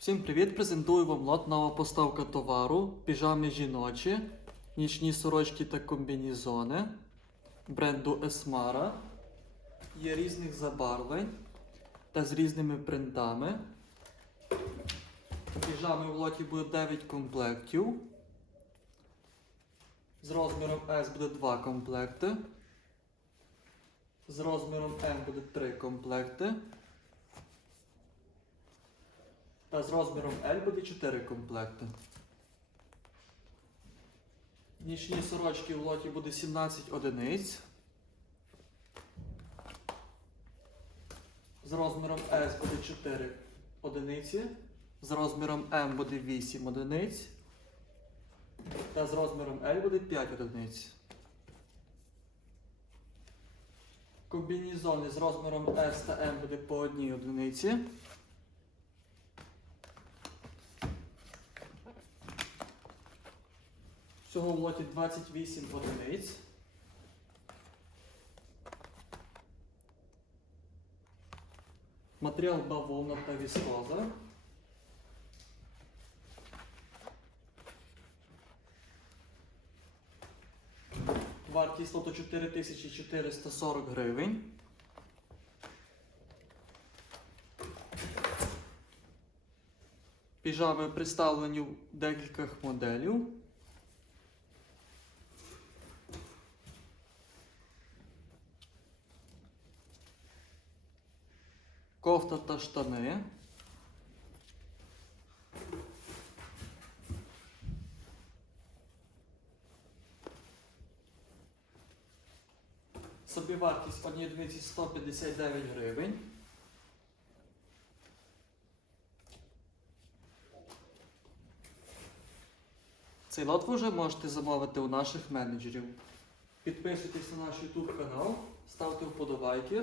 Всім привіт! Презентую вам лот нова поставка товару, піжами жіночі, нічні сорочки та комбінізони бренду Esmara. Є різних забарвлень та з різними принтами. Піжами в лоті буде 9 комплектів. З розміром S буде 2 комплекти. З розміром M буде 3 комплекти. Та з розміром L буде 4 комплекти. Нічні сорочки в лоті буде 17 одиниць. З розміром S буде 4 одиниці. З розміром M буде 8 одиниць. Та з розміром L буде 5 одиниць. Комбінізони з розміром S та M буде по одній одиниці. Всього в лоті 28 одиниць. Матеріал бавовна та віскоза. Вартість лоту 4440 гривень. Піжами представлені в декількох моделів. Кофта та штани. Собівартість однієї одиниці 159 гривень. Цей лот ви вже можете замовити у наших менеджерів. Підписуйтесь на наш YouTube канал, ставте вподобайки,